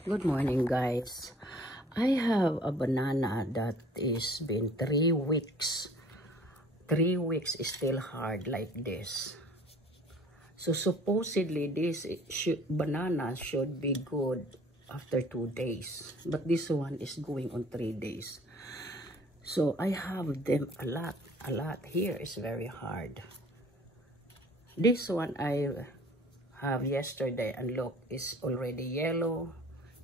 Good morning, guys. I have a banana that is been 3 weeks. 3 weeks is still hard like this. So supposedly this banana should be good after 2 days. But this one is going on 3 days. So I have them a lot. Here is very hard. This one I have yesterday and look is already yellow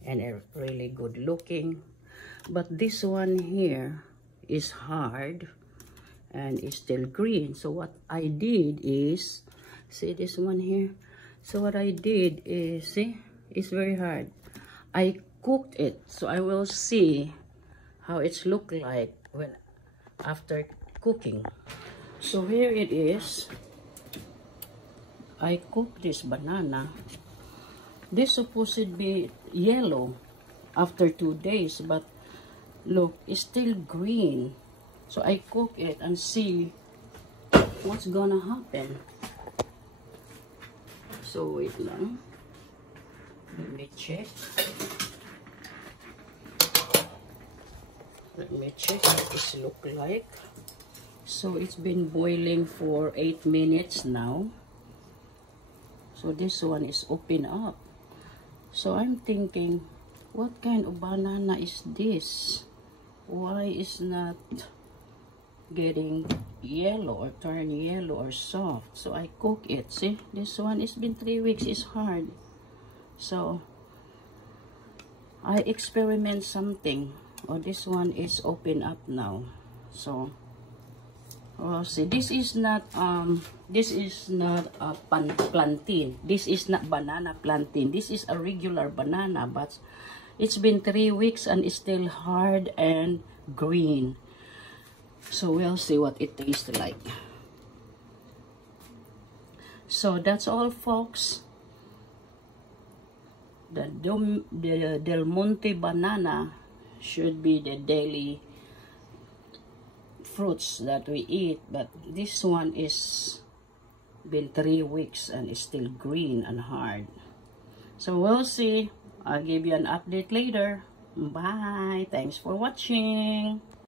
and really good looking, but this one here is hard and it's still green. So what I did is, see this one here, so what I did is, see, it's very hard. I cooked it, so I will see how it's look like when after cooking. So here it is. I cooked this banana. This supposed to be yellow after 2 days, but look, it's still green. So I cook it and see what's gonna happen. So wait lang. Let me check. Let me check what this look like. So it's been boiling for 8 minutes now. So this one is open up. So I'm thinking, what kind of banana is this? Why is not getting yellow or turn yellow or soft? So I cook it. See, this one has been 3 weeks. It's hard. So I experiment something. Oh, this one is open up now. So see, this is not a plantain. This is not banana plantain. This is a regular banana, but it's been 3 weeks and it's still hard and green. So we'll see what it tastes like. So that's all, folks. The Del Monte banana should be the daily fruits that we eat, but this one is been 3 weeks and is still green and hard. So we'll see. I'll give you an update later. Bye. Thanks for watching.